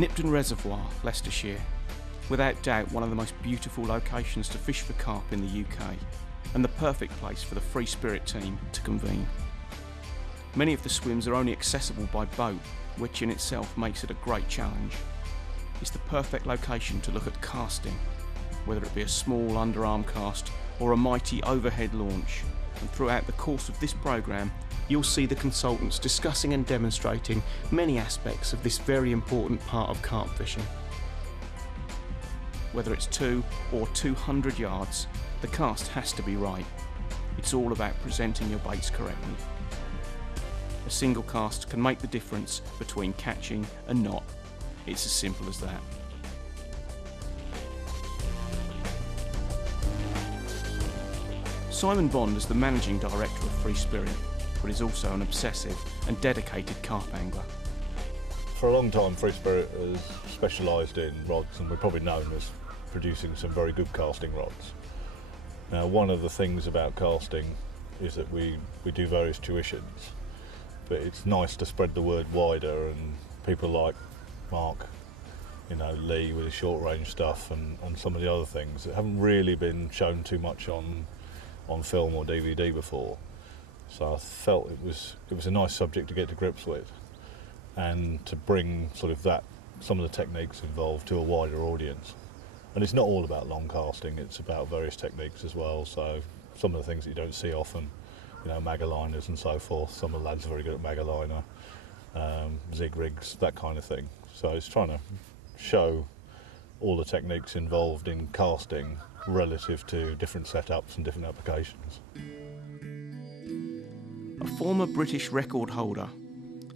Nipton Reservoir, Leicestershire. Without doubt one of the most beautiful locations to fish for carp in the UK, and the perfect place for the Free Spirit team to convene. Many of the swims are only accessible by boat, which in itself makes it a great challenge. It's the perfect location to look at casting, whether it be a small underarm cast or a mighty overhead launch. And throughout the course of this programme, you'll see the consultants discussing and demonstrating many aspects of this very important part of carp fishing. Whether it's 2 or 200 yards, the cast has to be right. It's all about presenting your baits correctly. A single cast can make the difference between catching and not. It's as simple as that. Simon Bond is the Managing Director of Free Spirit, but is also an obsessive and dedicated carp angler. For a long time, Free Spirit has specialised in rods, and we're probably known as producing some very good casting rods. Now, one of the things about casting is that we do various tuitions, but it's nice to spread the word wider, and people like Mark, Lee with his short range stuff and some of the other things that haven't really been shown too much on film or DVD before. So I felt it was a nice subject to get to grips with, and to bring sort of some of the techniques involved to a wider audience. And it's not all about long casting, it's about various techniques as well. So some of the things that you don't see often, magaliners and so forth. Some of the lads are very good at magaliner, zig rigs, that kind of thing. So it's trying to show all the techniques involved in casting relative to different setups and different applications. A former British record holder,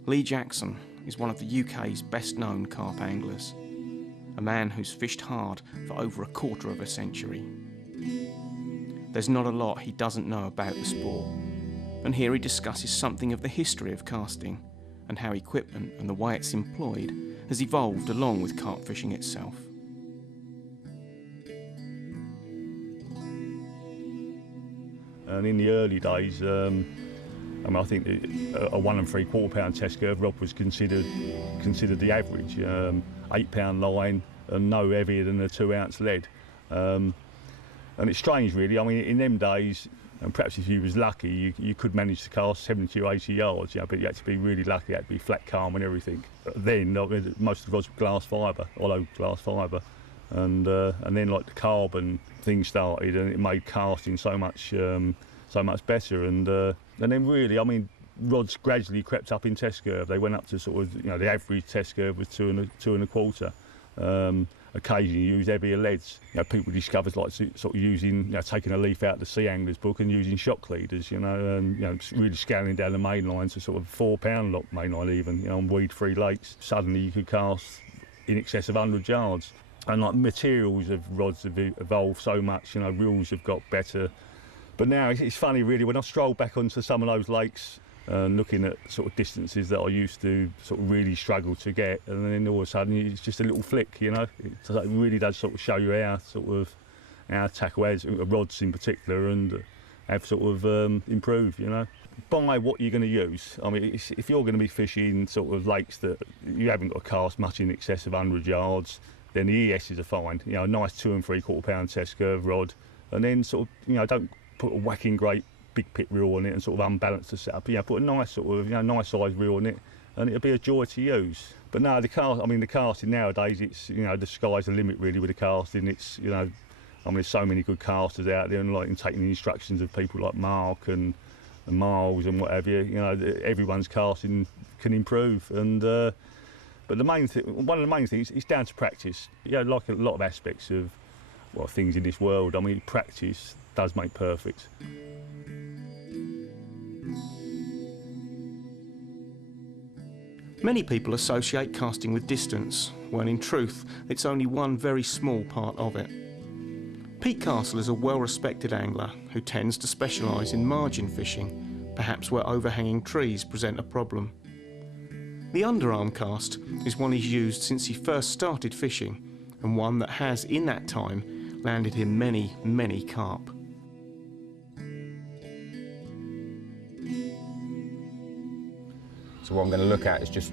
Lee Jackson is one of the UK's best known carp anglers. A man who's fished hard for over a quarter of a century. There's not a lot he doesn't know about the sport, and here he discusses something of the history of casting and how equipment and the way it's employed has evolved along with carp fishing itself. And in the early days, I think a 1 3/4 pound test curve rod was considered the average. 8 pound line and no heavier than a 2 ounce lead. And it's strange really, in them days, and perhaps if you was lucky, you could manage to cast 70 or 80 yards, but you had to be really lucky, it had to be flat calm and everything. Then most of the rods were glass fibre, hollow glass fibre. And then like the carbon thing started, and it made casting so much better. And then really, rods gradually crept up in test curve. They went up to sort of, the average test curve was 2 1/4. Occasionally you use heavier leads. People discovered like sort of using, taking a leaf out of the Sea Angler's book and using shock leaders, and really scaling down the main line to sort of 4 pound lock main line even, on weed-free lakes. Suddenly you could cast in excess of 100 yards. And like materials of rods have evolved so much, reels have got better. But now it's funny really, when I stroll back onto some of those lakes and looking at sort of distances that I used to sort of really struggle to get, and then all of a sudden it's just a little flick, It really does sort of show you how tackle as rods in particular and have sort of improved, By what you're going to use. If you're going to be fishing sort of lakes that you haven't got to cast much in excess of 100 yards, then the ESs are fine. A nice 2 3/4 pound test curve rod, and then sort of, don't put a whacking great big pit reel on it and sort of unbalance the setup. Put a nice sort of, nice size reel on it, and it'll be a joy to use. But no, the casting nowadays, it's, the sky's the limit really with the casting. It's, there's so many good casters out there, and like taking the instructions of people like Mark and Miles and whatever, everyone's casting can improve. And but one of the main things is down to practice. Like a lot of aspects of things in this world, practice does make perfect. Many people associate casting with distance, when in truth it's only one very small part of it. Pete Castle is a well-respected angler who tends to specialise in margin fishing, perhaps where overhanging trees present a problem. The underarm cast is one he's used since he first started fishing, and one that has, in that time, landed him many, many carp. So what I'm going to look at is just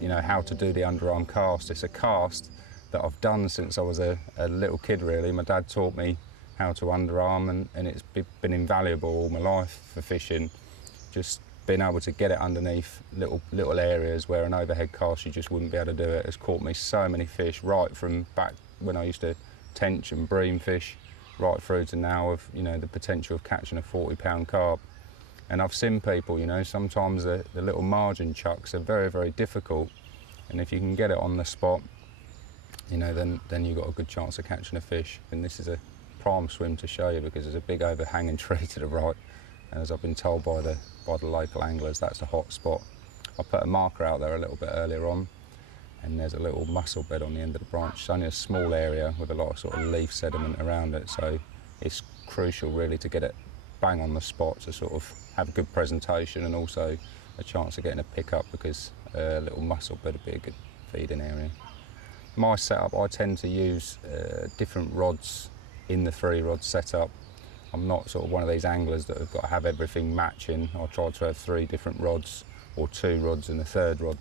you know, how to do the underarm cast. It's a cast that I've done since I was a little kid, really. My dad taught me how to underarm, and it's been invaluable all my life for fishing. Just being able to get it underneath little areas where an overhead cast you just wouldn't be able to do it has caught me so many fish, right from back when I used to tench and bream fish, right through to now of, you know, the potential of catching a 40-pound carp. And I've seen people, you know, sometimes the little margin chucks are very, very difficult, and if you can get it on the spot, you know, then you've got a good chance of catching a fish. And this is a prime swim to show you, because there's a big overhanging tree to the right, and as I've been told by the local anglers, that's a hot spot. I put a marker out there a little bit earlier on, and there's a little mussel bed on the end of the branch. It's only a small area with a lot of sort of leaf sediment around it, so it's crucial really to get it bang on the spot to sort of have a good presentation and also a chance of getting a pick up, because a little mussel bed would be a good feeding area. My setup, I tend to use different rods in the 3-rod setup. I'm not sort of one of these anglers that have got to have everything matching. I try to have 3 different rods, or 2 rods and a 3rd rod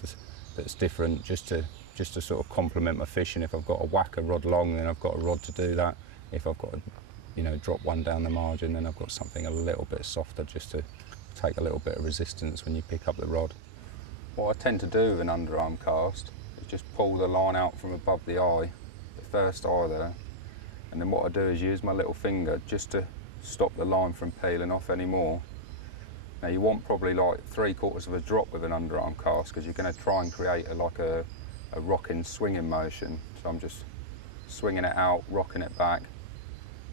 that's different, just to sort of complement my fishing. If I've got to whack a rod long, then I've got a rod to do that. If I've got to, you know, drop one down the margin, then I've got something a little bit softer just to take a little bit of resistance when you pick up the rod. What I tend to do with an underarm cast is just pull the line out from above the eye, the first eye there, and then what I do is use my little finger just to stop the line from peeling off anymore. Now you want probably like 3/4 of a drop with an underarm cast, because you're going to try and create a rocking, swinging motion. So I'm just swinging it out, rocking it back,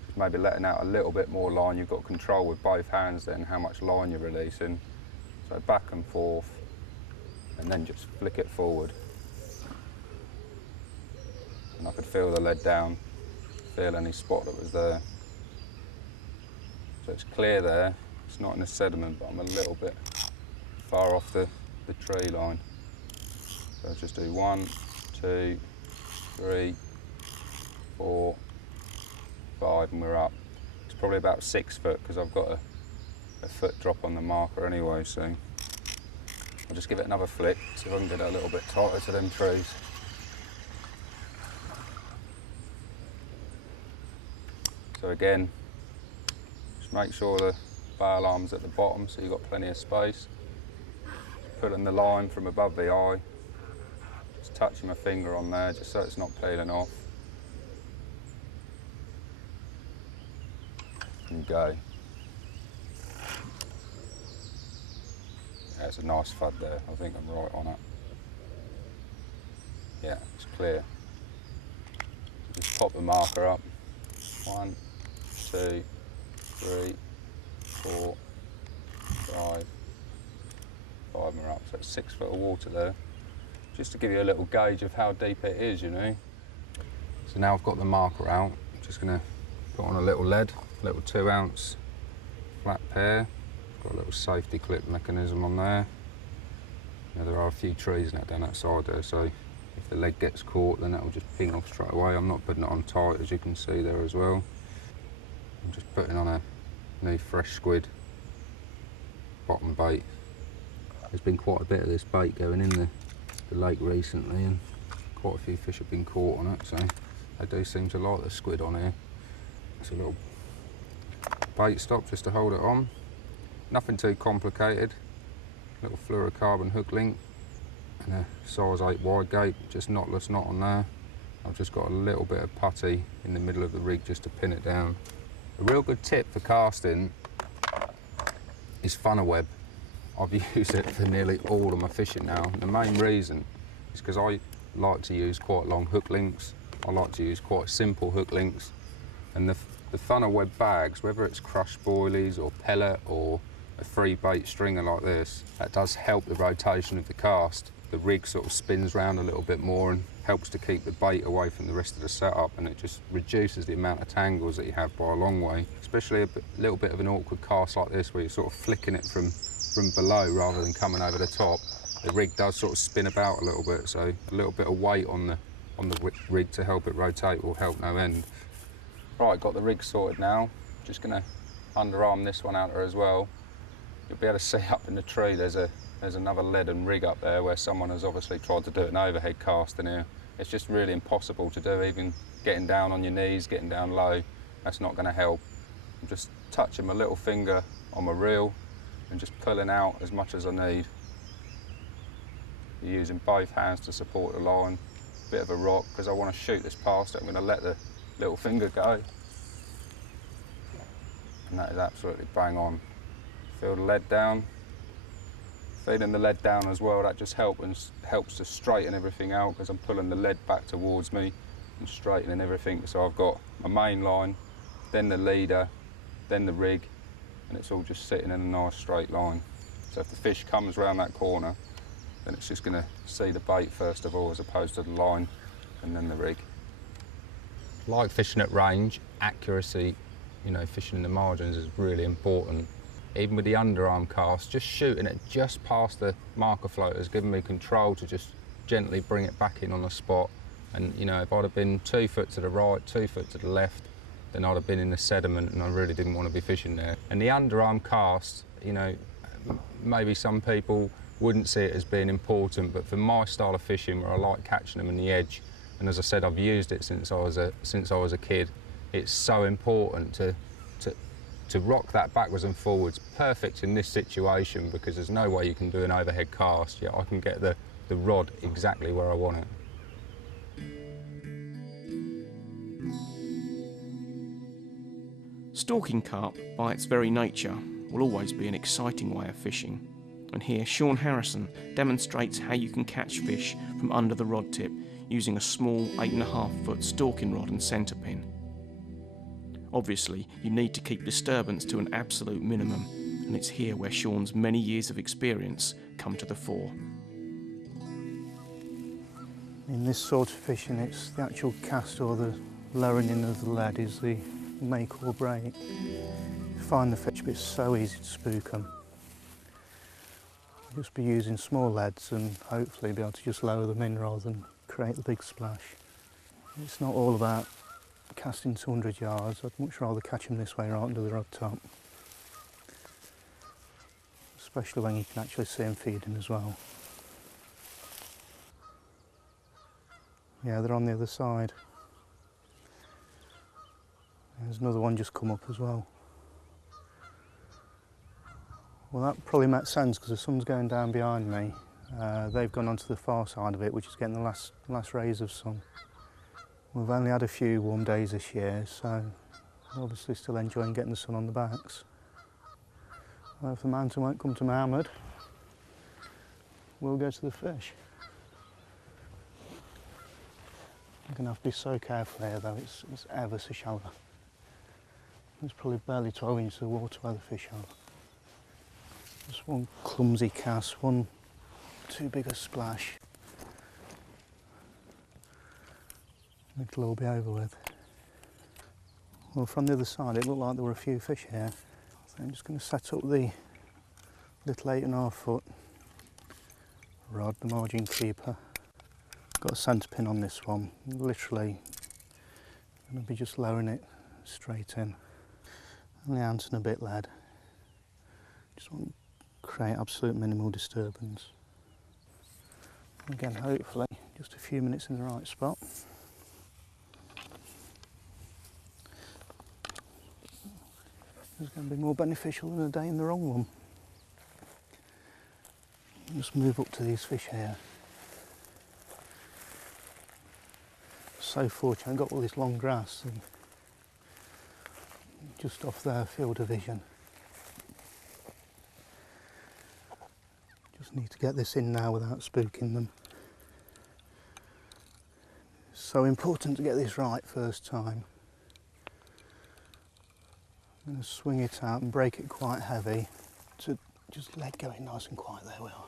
just maybe letting out a little bit more line. You've got control with both hands then how much line you're releasing. So back and forth, and then just flick it forward. And I could feel the lead down, feel any spot that was there. So it's clear there, it's not in the sediment, but I'm a little bit far off the tree line. So I'll just do 1, 2, 3, 4, 5, and we're up. It's probably about 6 foot, because I've got a foot drop on the marker anyway, so I'll just give it another flick, see if I can get it a little bit tighter to them trees. So again, just make sure the bail arm's at the bottom so you've got plenty of space. Just pulling the line from above the eye, just touching my finger on there just so it's not peeling off. And go. Yeah, it's a nice fud there, I think I'm right on it. Yeah, it's clear. Just pop the marker up. 1, 2, 3, 4, 5, and we're up. So it's 6 foot of water there. Just to give you a little gauge of how deep it is, you know. So now I've got the marker out, I'm just going to put on a little lead, little 2-ounce flat pair. Got a little safety clip mechanism on there. Now there are a few trees now down that side there, so if the lead gets caught, then that will just ping off straight away. I'm not putting it on tight, as you can see there as well. I'm just putting on a new fresh squid bottom bait. There's been quite a bit of this bait going in the lake recently, and quite a few fish have been caught on it, so they do seem to like the squid on here. It's a little bait stop just to hold it on. Nothing too complicated. Little fluorocarbon hook link and a size 8 wide gate, just knotless knot on there. I've just got a little bit of putty in the middle of the rig just to pin it down. A real good tip for casting is funnel web. I've used it for nearly all of my fishing now. The main reason is because I like to use quite long hook links. I like to use quite simple hook links, and the funnel web bags, whether it's crushed boilies or pellet or a free bait stringer like this, that does help the rotation of the cast. The rig sort of spins round a little bit more and helps to keep the bait away from the rest of the setup, and it just reduces the amount of tangles that you have by a long way. Especially a little bit of an awkward cast like this where you're sort of flicking it from below rather than coming over the top. The rig does sort of spin about a little bit, so a little bit of weight on the rig to help it rotate will help no end. Right, got the rig sorted now. Just gonna underarm this one out there as well. You'll be able to see up in the tree there's a There's another leaden rig up there where someone has obviously tried to do an overhead cast in here. It's just really impossible to do, even getting down on your knees, getting down low, that's not going to help. I'm just touching my little finger on my reel and just pulling out as much as I need. You're using both hands to support the line. Bit of a rock, because I want to shoot this past it. I'm going to let the little finger go. And that is absolutely bang on. Feel the lead down. Feeling the lead down as well, that just helps to straighten everything out, because I'm pulling the lead back towards me and straightening everything. So I've got my main line, then the leader, then the rig, and it's all just sitting in a nice straight line. So if the fish comes around that corner, then it's just going to see the bait first of all, as opposed to the line and then the rig. Like fishing at range, accuracy, you know, fishing in the margins is really important. Even with the underarm cast, just shooting it just past the marker float has given me control to just gently bring it back in on the spot. And you know, if I'd have been 2 foot to the right, 2 foot to the left, then I'd have been in the sediment and I really didn't want to be fishing there. And the underarm cast, you know, maybe some people wouldn't see it as being important, but for my style of fishing, where I like catching them in the edge, and as I said, I've used it since I was a kid, it's so important to rock that backwards and forwards. Perfect in this situation, because there's no way you can do an overhead cast, yet I can get the rod exactly where I want it. Stalking carp, by its very nature, will always be an exciting way of fishing. And here Sean Harrison demonstrates how you can catch fish from under the rod tip using a small 8.5 foot stalking rod and centre pin. Obviously, you need to keep disturbance to an absolute minimum, and it's here where Sean's many years of experience come to the fore. In this sort of fishing, it's the actual cast or the lowering in of the lead is the make or break. You find the fish, but it's so easy to spook them. Just be using small leads and hopefully be able to just lower them in rather than create the big splash. It's not all about casting 200 yards. I'd much rather catch them this way right under the rod top. Especially when you can actually see them feeding as well. Yeah, they're on the other side. There's another one just come up as well. Well, that probably makes sense because the sun's going down behind me. They've gone onto the far side of it, which is getting the last rays of sun. We've only had a few warm days this year, so obviously still enjoying getting the sun on the backs. If the mountain won't come to Mohammed, we'll go to the fish. I'm going to have to be so careful here though, it's ever so shallow. There's probably barely 12 inches of water where the fish are. Just one clumsy cast, one too big a splash. It'll all be over with. Well, from the other side it looked like there were a few fish here. So I'm just going to set up the little 8.5 foot rod, the margin keeper. Got a centre pin on this one. Literally going to be just lowering it straight in. Only an ounce and a bit lead. Just want to create absolute minimal disturbance. Again, hopefully just a few minutes in the right spot. It's going to be more beneficial than a day in the wrong one. Just move up to these fish here. So fortunate, I've got all this long grass and just off their field of vision. Just need to get this in now without spooking them. It's so important to get this right first time. I'm going to swing it out and break it quite heavy to just let go it nice and quiet. There we are.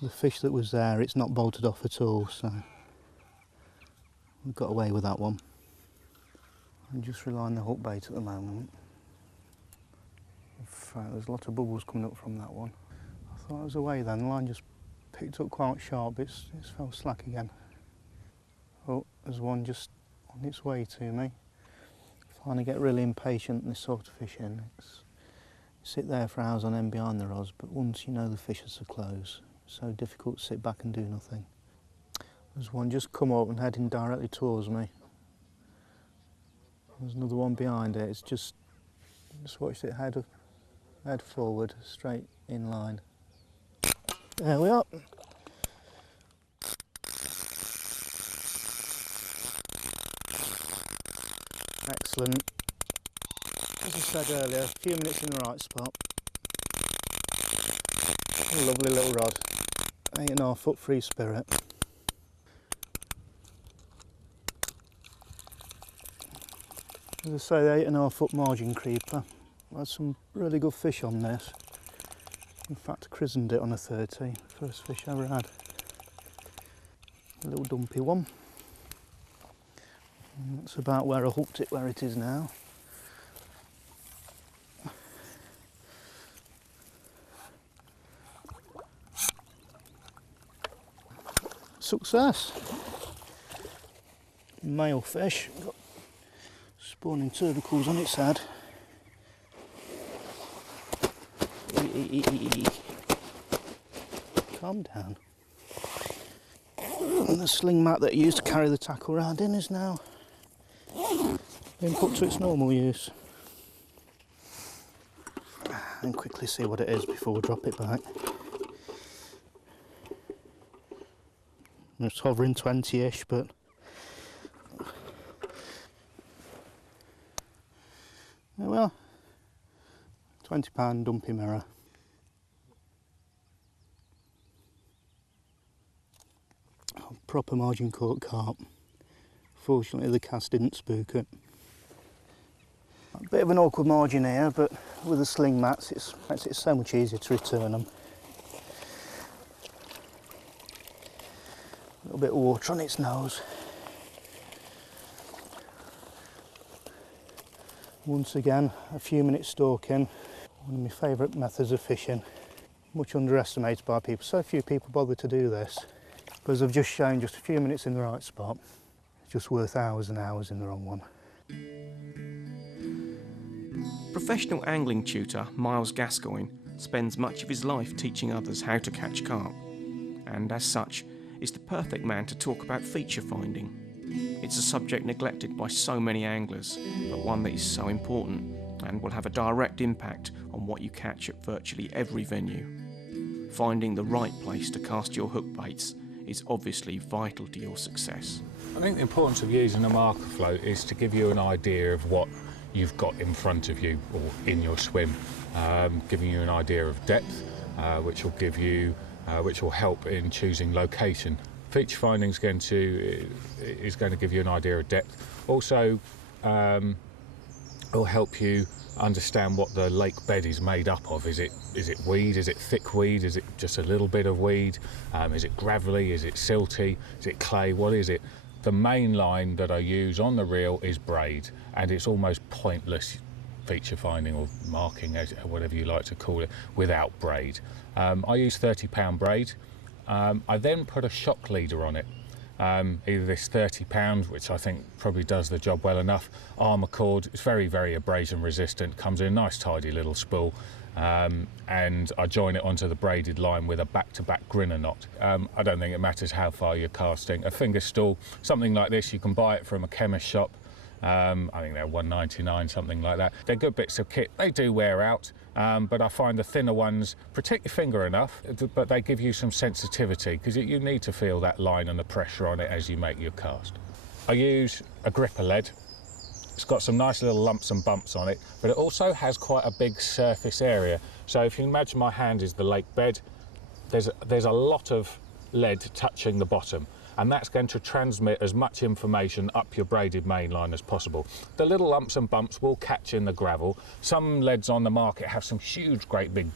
The fish that was there, it's not bolted off at all, so we've got away with that one. I'm just relying on the hook bait at the moment. In fact, there's a lot of bubbles coming up from that one. I thought I was away then, the line just picked up quite sharp, it's fell slack again. Oh, there's one just on its way to me. I find I get really impatient in this sort of fishing. Sit there for hours on end behind the rods, but once you know the fish are so close, it's so difficult to sit back and do nothing. There's one just come up and heading directly towards me. There's another one behind it. It's just watched it head forward, straight in line. There we are. Excellent. As I said earlier, a few minutes in the right spot. A lovely little rod. 8.5 foot free spirit. As I say, the 8.5 foot margin creeper. I had some really good fish on this. In fact, I christened it on a 30. First fish I ever had. A little dumpy one. And that's about where I hooked it, where it is now. Success. Male fish. Got spawning tubercles on its head. Calm down. And the sling mat that I used to carry the tackle around in is now being put to its normal use. And quickly see what it is before we drop it back. It's hovering 20-ish, but there we are. £20 dumpy mirror. Proper margin caught carp. Fortunately the cast didn't spook it. A bit of an awkward margin here, but with the sling mats it makes it so much easier to return them. A little bit of water on its nose. Once again, a few minutes stalking. One of my favourite methods of fishing. Much underestimated by people. So few people bother to do this. But as I've just shown, just a few minutes in the right spot, it's just worth hours and hours in the wrong one. Professional angling tutor Miles Gascoigne spends much of his life teaching others how to catch carp, and as such is the perfect man to talk about feature finding. It's a subject neglected by so many anglers, but one that is so important and will have a direct impact on what you catch at virtually every venue. Finding the right place to cast your hook baits is obviously vital to your success. I think the importance of using a marker float is to give you an idea of what you've got in front of you or in your swim, giving you an idea of depth, which will help in choosing location. Feature finding is going to give you an idea of depth. Also, will help you understand what the lake bed is made up of. Is it weed? Is it thick weed? Is it just a little bit of weed? Is it gravelly? Is it silty? Is it clay? What is it? The main line that I use on the reel is braid, and it's almost pointless feature finding or marking, whatever you like to call it, without braid. I use 30-pound braid. I then put a shock leader on it. Either this 30-pound, which I think probably does the job well enough, armour cord. It's very, very abrasion resistant, comes in a nice tidy little spool, and I join it onto the braided line with a back-to-back grinner knot. I don't think it matters how far you're casting. A finger stool, something like this, you can buy it from a chemist shop. I think they're $1.99, something like that. They're good bits of kit. They do wear out, but I find the thinner ones protect your finger enough, but they give you some sensitivity, because you need to feel that line and the pressure on it as you make your cast. I use a gripper lead. It's got some nice little lumps and bumps on it, but it also has quite a big surface area. So if you imagine my hand is the lake bed, there's a lot of lead touching the bottom, and that's going to transmit as much information up your braided main line as possible. The little lumps and bumps will catch in the gravel. Some leads on the market have some huge, great big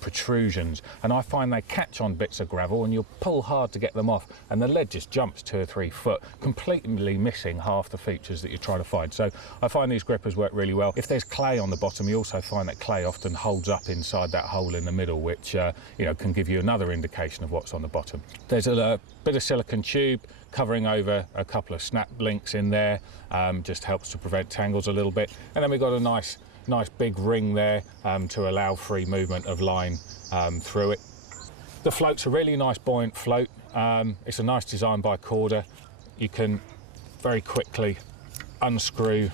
protrusions, and I find they catch on bits of gravel and you'll pull hard to get them off, and the lead just jumps 2 or 3 foot, completely missing half the features that you're trying to find. So I find these grippers work really well. If there's clay on the bottom, you also find that clay often holds up inside that hole in the middle, which can give you another indication of what's on the bottom. There's a bit of silicone tube covering over a couple of snap links in there, just helps to prevent tangles a little bit. And then we've got a nice nice big ring there to allow free movement of line through it. The float's a really nice buoyant float. It's a nice design by Corda. You can very quickly unscrew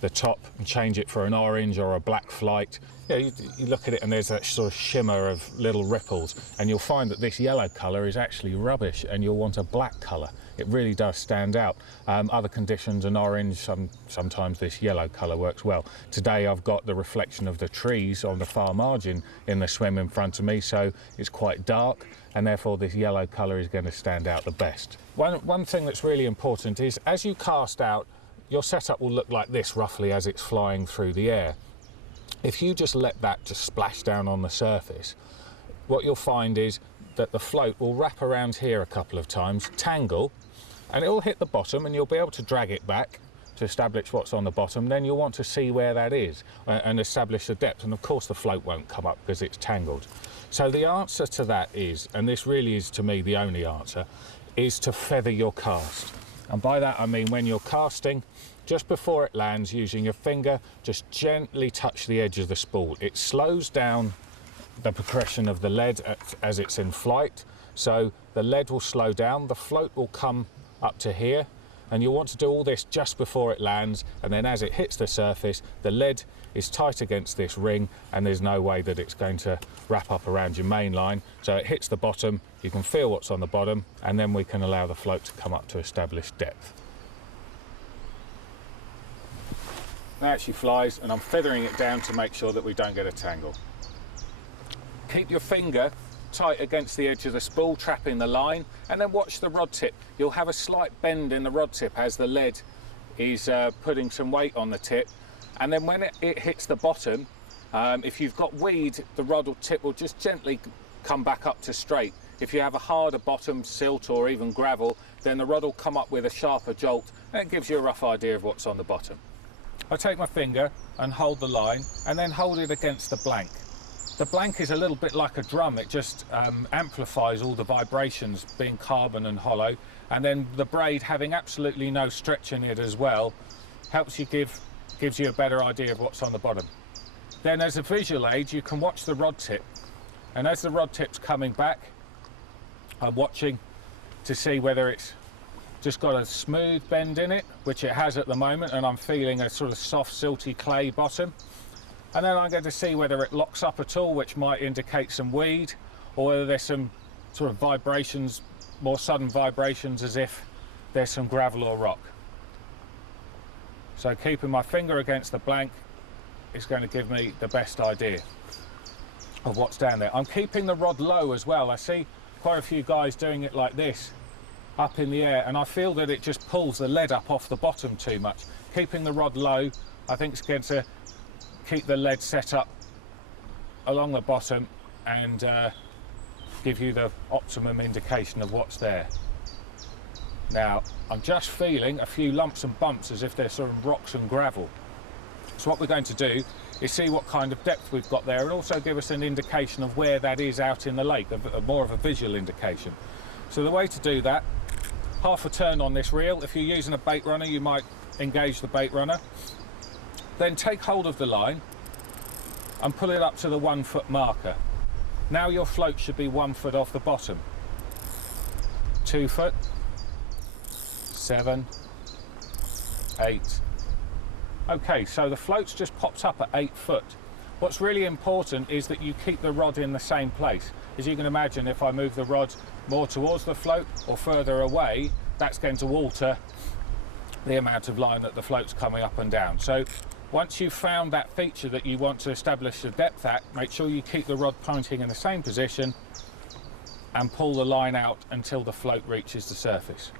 the top and change it for an orange or a black flight. You look at it and there's that sort of shimmer of little ripples, and you'll find that this yellow colour is actually rubbish and you'll want a black colour. It really does stand out. Other conditions, an orange, sometimes this yellow colour works well. Today I've got the reflection of the trees on the far margin in the swim in front of me, so it's quite dark, and therefore this yellow colour is going to stand out the best. One thing that's really important is as you cast out, your setup will look like this roughly as it's flying through the air. If you just let that just splash down on the surface, what you'll find is that the float will wrap around here a couple of times, tangle, and it will hit the bottom, and you'll be able to drag it back to establish what's on the bottom. Then you'll want to see where that is and establish the depth, and of course the float won't come up because it's tangled. So the answer to that is, and this really is to me the only answer, is to feather your cast. And by that I mean when you're casting, just before it lands, using your finger, just gently touch the edge of the spool. It slows down the progression of the lead as it's in flight, so the lead will slow down, the float will come up to here, and you'll want to do all this just before it lands, and then as it hits the surface, the lead is tight against this ring and there's no way that it's going to wrap up around your main line. So it hits the bottom, you can feel what's on the bottom, and then we can allow the float to come up to establish depth. Now she flies, and I'm feathering it down to make sure that we don't get a tangle. Keep your finger tight against the edge of the spool, trapping the line, and then watch the rod tip. You'll have a slight bend in the rod tip as the lead is putting some weight on the tip, and then when it hits the bottom, if you've got weed, the rod tip will just gently come back up to straight. If you have a harder bottom, silt or even gravel, then the rod will come up with a sharper jolt, and it gives you a rough idea of what's on the bottom. I take my finger and hold the line, and then hold it against the blank. The blank is a little bit like a drum. It just amplifies all the vibrations, being carbon and hollow, and then the braid having absolutely no stretch in it as well helps you gives you a better idea of what's on the bottom. Then as a visual aid, you can watch the rod tip, and as the rod tip's coming back, I'm watching to see whether it's just got a smooth bend in it, which it has at the moment, and I'm feeling a sort of soft silty clay bottom. And then I'm going to see whether it locks up at all, which might indicate some weed, or whether there's some sort of vibrations, more sudden vibrations, as if there's some gravel or rock. So keeping my finger against the blank is going to give me the best idea of what's down there. I'm keeping the rod low as well. I see quite a few guys doing it like this, up in the air, and I feel that it just pulls the lead up off the bottom too much. Keeping the rod low, I think, is going to keep the lead set up along the bottom and give you the optimum indication of what's there. Now, I'm just feeling a few lumps and bumps as if they're sort of rocks and gravel. So what we're going to do is see what kind of depth we've got there, and also give us an indication of where that is out in the lake, more of a visual indication. So the way to do that, half a turn on this reel. If you're using a bait runner, you might engage the bait runner. Then take hold of the line and pull it up to the 1 foot marker. Now your float should be 1 foot off the bottom. 2 foot, 7, 8. Okay, so the float's just popped up at 8 foot. What's really important is that you keep the rod in the same place. As you can imagine, if I move the rod more towards the float or further away, that's going to alter the amount of line that the float's coming up and down. So once you've found that feature that you want to establish the depth at, make sure you keep the rod pointing in the same position and pull the line out until the float reaches the surface.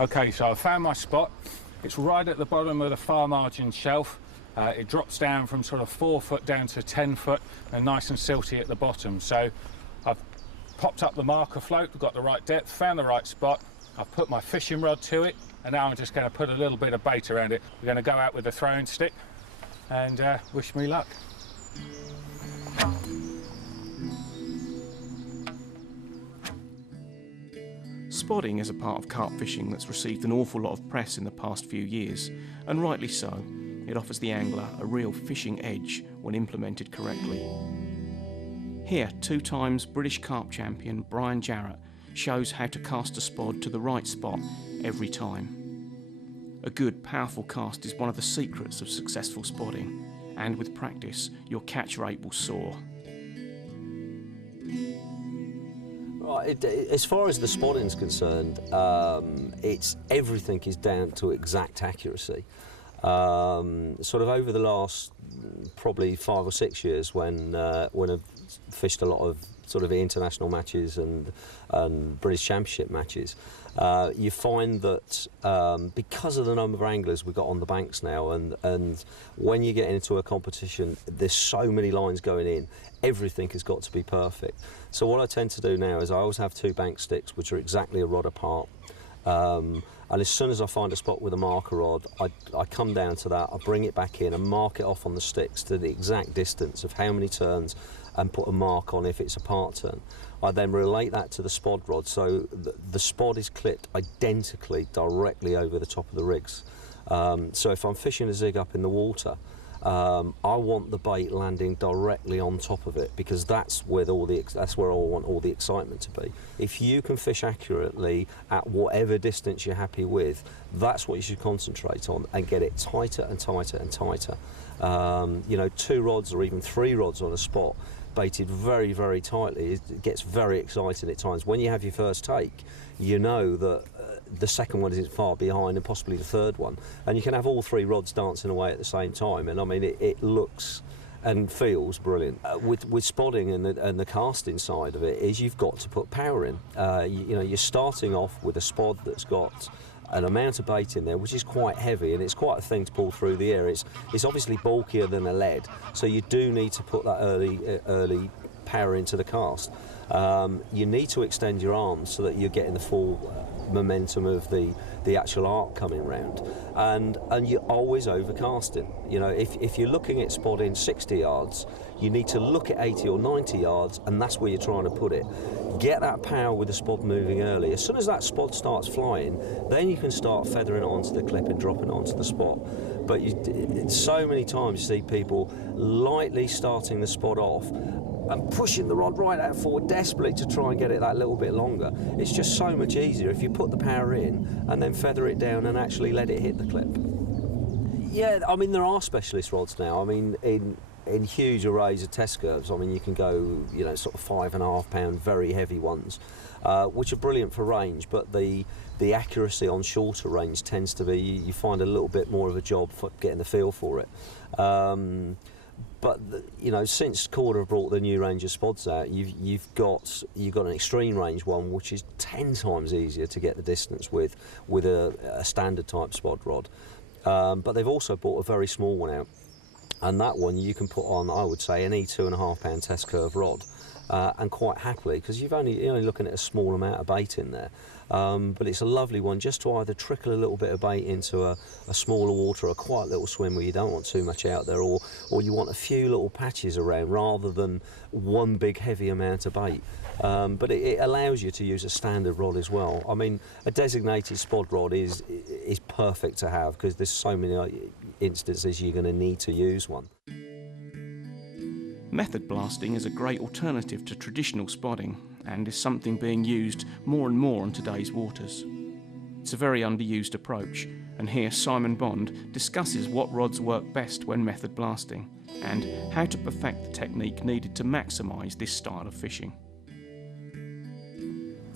Okay, so I've found my spot. It's right at the bottom of the far margin shelf. It drops down from sort of 4 foot down to 10 foot and nice and silty at the bottom. So I've popped up the marker float, got the right depth, found the right spot. I've put my fishing rod to it, and now I'm just going to put a little bit of bait around it. We're going to go out with a throwing stick and wish me luck. Spodding is a part of carp fishing that's received an awful lot of press in the past few years, and rightly so. It offers the angler a real fishing edge when implemented correctly. Here, 2 times British carp champion Brian Jarrett shows how to cast a spod to the right spot every time. A good, powerful cast is one of the secrets of successful spodding, and with practice, your catch rate will soar. Right, as far as the spodding is concerned, everything is down to exact accuracy. Sort of over the last probably 5 or 6 years, when I've fished a lot of sort of international matches and British Championship matches, you find that because of the number of anglers we've got on the banks now, and when you get into a competition, there's so many lines going in, everything has got to be perfect. So what I tend to do now is I always have 2 bank sticks which are exactly a rod apart. And as soon as I find a spot with a marker rod, I come down to that, I bring it back in and mark it off on the sticks to the exact distance of how many turns, and put a mark on if it's a part turn. I then relate that to the spod rod, so the spod is clipped identically directly over the top of the rigs. So if I'm fishing a zig up in the water, I want the bait landing directly on top of it, because that's where I want all the excitement to be. If you can fish accurately at whatever distance you're happy with, that's what you should concentrate on, and get it tighter and tighter and tighter. 2 rods or even 3 rods on a spot, baited very, very tightly, it gets very exciting at times. When you have your first take, you know that the second one isn't far behind, and possibly the third one, and you can have all 3 rods dancing away at the same time, and I mean it looks and feels brilliant. With spodding and the casting side of it, is you've got to put power in. You're starting off with a spod that's got an amount of bait in there which is quite heavy, and it's quite a thing to pull through the air. It's obviously bulkier than a lead, so you do need to put that early power into the cast. You need to extend your arms so that you're getting the full momentum of the actual arc coming round, and you're always overcasting. If you're looking at spodding 60 yards, you need to look at 80 or 90 yards, and that's where you're trying to put it. Get that power with the spod moving early. As soon as that spod starts flying, then you can start feathering it onto the clip and dropping it onto the spot. But so many times you see people lightly starting the spod off and pushing the rod right out forward desperately to try and get it that little bit longer. It's just so much easier if you put the power in and then feather it down and actually let it hit the clip. Yeah, I mean, there are specialist rods now. I mean, in huge arrays of test curves, I mean, you can go, sort of 5.5 pound, very heavy ones, which are brilliant for range, but the accuracy on shorter range tends to be, you find a little bit more of a job for getting the feel for it. But since Corda have brought the new range of spods out, you've got an extreme range one, which is 10 times easier to get the distance with a standard type spod rod. But they've also brought a very small one out, and that one you can put on, I would say, any 2.5 pound test curve rod, and quite happily, because you're only looking at a small amount of bait in there. But it's a lovely one just to either trickle a little bit of bait into a smaller water, a quiet little swim where you don't want too much out there, or you want a few little patches around rather than one big heavy amount of bait. But it allows you to use a standard rod as well. I mean, a designated spod rod is perfect to have, because there's so many instances you're going to need to use one. Method blasting is a great alternative to traditional spodding, and is something being used more and more on today's waters. It's a very underused approach, and here Simon Bond discusses what rods work best when method blasting, and how to perfect the technique needed to maximise this style of fishing.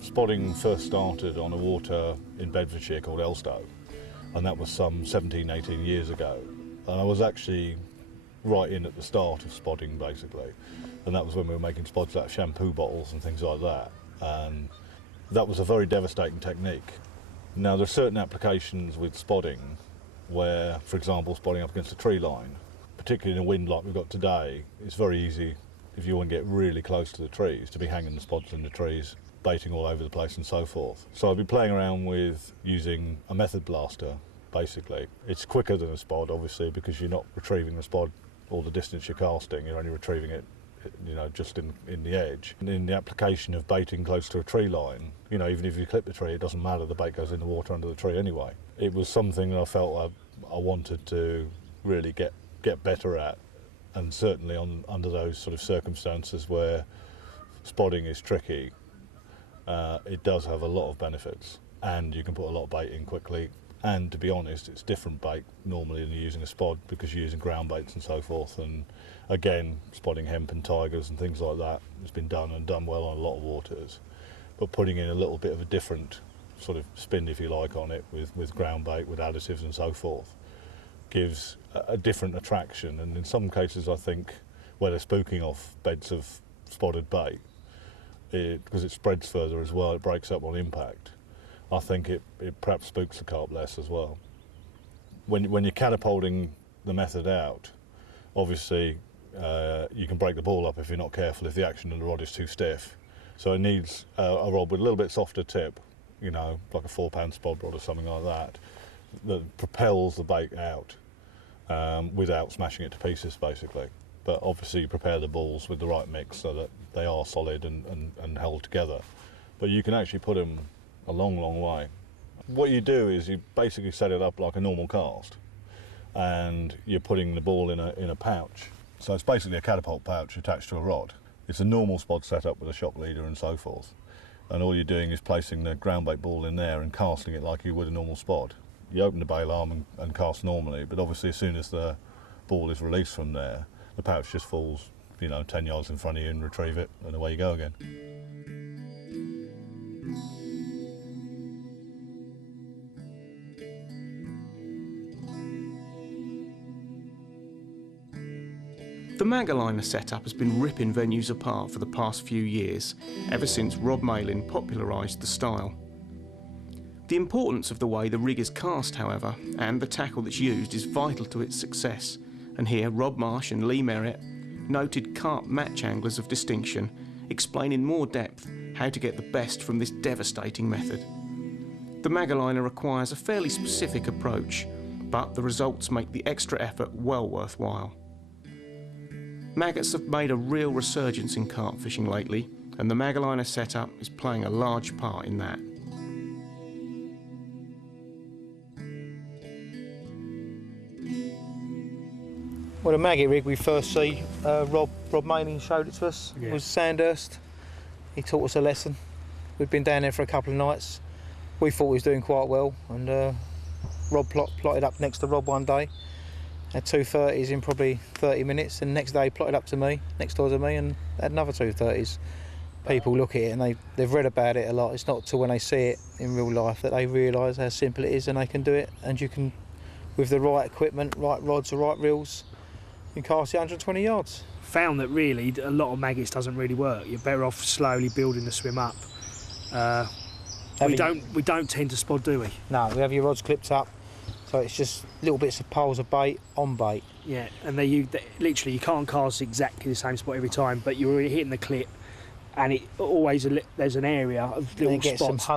Spodding first started on a water in Bedfordshire called Elstow, and that was some 17, 18 years ago. And I was actually right in at the start of spodding, basically, and that was when we were making spods out of shampoo bottles and things like that, and that was a very devastating technique. Now, there are certain applications with spodding where, for example, spodding up against a tree line, particularly in a wind like we've got today, it's very easy, if you want to get really close to the trees, to be hanging the spods in the trees, baiting all over the place and so forth. So I've been playing around with using a method blaster, basically. It's quicker than a spod, obviously, because you're not retrieving the spod all the distance you're casting, you're only retrieving it you know, just in the edge. And in the application of baiting close to a tree line, you know, even if you clip the tree, it doesn't matter, the bait goes in the water under the tree anyway. It was something that I felt I wanted to really get better at, and certainly under those sort of circumstances where spodding is tricky, it does have a lot of benefits, and you can put a lot of bait in quickly. And to be honest, it's different bait normally than you're using a spod, because you're using ground baits and so forth. And again, spodding hemp and tigers and things like that has been done and done well on a lot of waters. But putting in a little bit of a different sort of spin, if you like, on it with ground bait, with additives and so forth, gives a different attraction. And in some cases, I think, where they're spooking off beds of spotted bait, because it spreads further as well, it breaks up on impact. I think it perhaps spooks the carp less as well. When you're catapulting the method out, obviously you can break the ball up if you're not careful, if the action of the rod is too stiff. So it needs a rod with a little bit softer tip, you know, like a 4-pound spod rod or something like that propels the bait out without smashing it to pieces, basically. But obviously you prepare the balls with the right mix so that they are solid and held together. But you can actually put them a long, long way. What you do is you basically set it up like a normal cast, and you're putting the ball in a pouch. So it's basically a catapult pouch attached to a rod. It's a normal spod setup with a shock leader and so forth. And all you're doing is placing the ground bait ball in there and casting it like you would a normal spod. You open the bail arm and cast normally, but obviously as soon as the ball is released from there, the pouch just falls, you know, 10 yards in front of you, and retrieve it, and away you go again. The Magaliner setup has been ripping venues apart for the past few years, ever since Rob Malin popularised the style. The importance of the way the rig is cast, however, and the tackle that's used is vital to its success, and here Rob Marsh and Lee Merritt, noted carp match anglers of distinction, explain in more depth how to get the best from this devastating method. The Magaliner requires a fairly specific approach, but the results make the extra effort well worthwhile. Maggots have made a real resurgence in carp fishing lately, and the Magaliner setup is playing a large part in that. Well, the maggot rig we first see, Rob Malin showed it to us, yeah. It was Sandhurst. He taught us a lesson. We'd been down there for a couple of nights. We thought he was doing quite well, and Rob plotted up next to Rob one day. Had 230s in probably 30 minutes, and the next day plotted up to me, next door to me, and had another 230s. People look at it and they've read about it a lot. It's not till when they see it in real life that they realise how simple it is, and they can do it. And you can, with the right equipment, right rods, the right reels, you can cast it 120 yards. Found that really a lot of maggots doesn't really work. You're better off slowly building the swim up. We don't tend to spod, do we? No, we have your rods clipped up. So it's just little bits of poles of bait on bait. Yeah, and literally you can't cast exactly the same spot every time, but you're hitting the clip, and it always there's an area of little spots.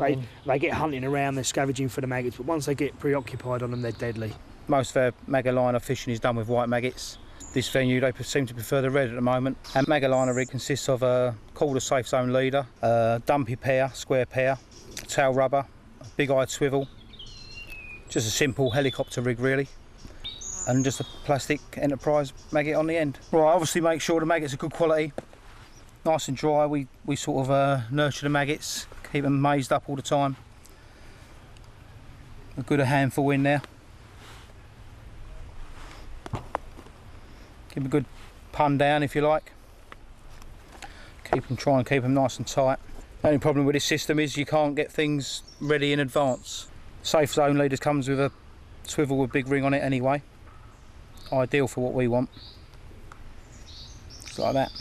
They get hunting around, they're scavenging for the maggots, but once they get preoccupied on them, they're deadly. Most of our Magaliner fishing is done with white maggots. This venue, they seem to prefer the red at the moment. Our Magaliner rig consists of a quarter safe zone leader, a dumpy pair, square pair, tail rubber, a big-eyed swivel, just a simple helicopter rig really, and just a plastic Enterprise maggot on the end. Right, obviously make sure the maggots are good quality, nice and dry. We sort of nurture the maggots, keep them mazed up all the time. A good handful in there. Give a good pun down if you like. Try and keep them nice and tight. The only problem with this system is you can't get things ready in advance. Safe zone leaders comes with a swivel with a big ring on it anyway. Ideal for what we want. Just like that.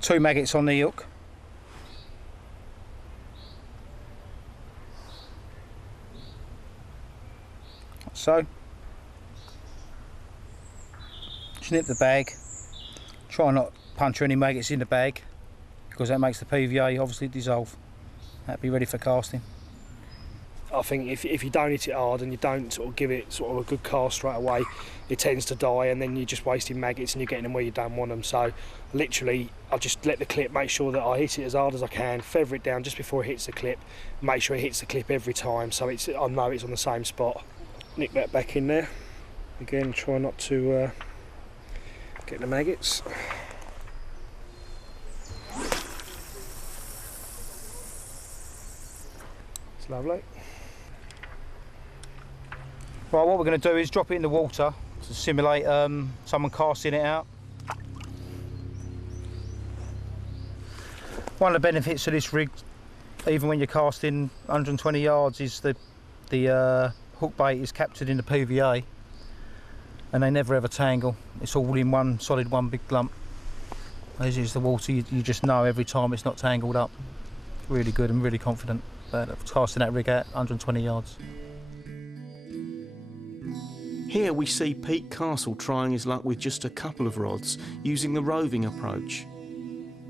Two maggots on the hook. So, just nip the bag, try not puncher any maggots in the bag, because that makes the PVA obviously dissolve. That'd be ready for casting. I think if you don't hit it hard and you don't sort of give it sort of a good cast straight away, it tends to die, and then you're just wasting maggots and you're getting them where you don't want them. So literally, I just let the clip, make sure that I hit it as hard as I can, feather it down just before it hits the clip, make sure it hits the clip every time, so I know it's on the same spot. Nick that back in there. Again, try not to get the maggots. It's lovely. Right, what we're going to do is drop it in the water to simulate someone casting it out. One of the benefits of this rig, even when you're casting 120 yards, is the hook bait is captured in the PVA, and they never ever tangle. It's all in one solid, one big lump. As is the water, you just know every time it's not tangled up. Really good and really confident about casting that rig out 120 yards. Here we see Pete Castle trying his luck with just a couple of rods, using the roving approach.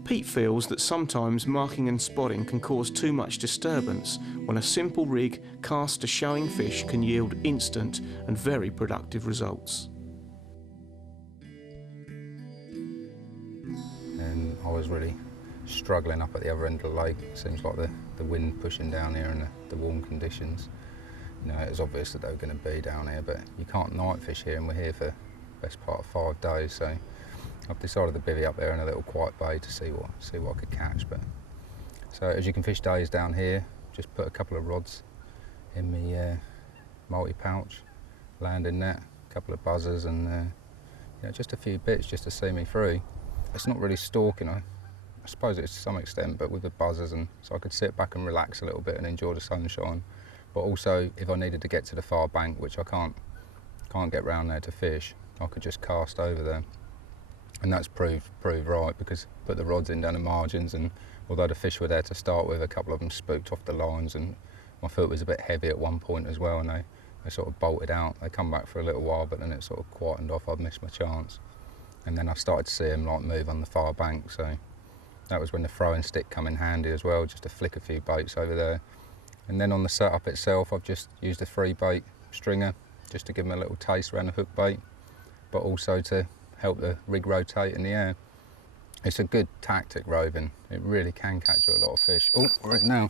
Pete feels that sometimes marking and spotting can cause too much disturbance, when a simple rig cast to showing fish can yield instant and very productive results. And I was really struggling up at the other end of the lake. It seems like the wind pushing down here and the warm conditions. You know, it was obvious that they were going to be down here, but you can't night fish here, and we're here for the best part of 5 days, so I've decided to bivvy up there in a little quiet bay to see what I could catch. But so as you can fish days down here, just put a couple of rods in the multi-pouch, landing net, a couple of buzzers, and you know, just a few bits just to see me through. It's not really stalking, I suppose it's to some extent, but with the buzzers, and so I could sit back and relax a little bit and enjoy the sunshine. But also, if I needed to get to the far bank, which I can't get round there to fish, I could just cast over there. And that's proved right, because I put the rods in down the margins, and although the fish were there to start with, a couple of them spooked off the lines, and my foot was a bit heavy at one point as well, and they sort of bolted out. They come back for a little while, but then it sort of quietened off. I'd missed my chance. And then I started to see them like move on the far bank, so that was when the throwing stick come in handy as well, just to flick a few baits over there. And then on the setup itself, I've just used a 3-bait stringer just to give them a little taste around the hook bait, but also to help the rig rotate in the air. It's a good tactic, roving. It really can catch you a lot of fish. Oh, right now.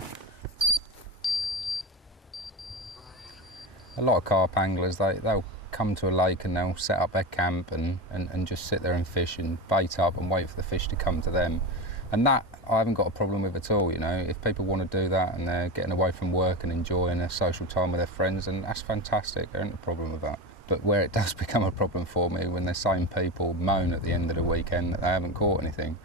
A lot of carp anglers, they'll come to a lake and they'll set up their camp and just sit there and fish and bait up and wait for the fish to come to them. And that I haven't got a problem with at all, you know. If people want to do that and they're getting away from work and enjoying a social time with their friends, and that's fantastic, there ain't a problem with that. But where it does become a problem for me, when the same people moan at the end of the weekend that they haven't caught anything.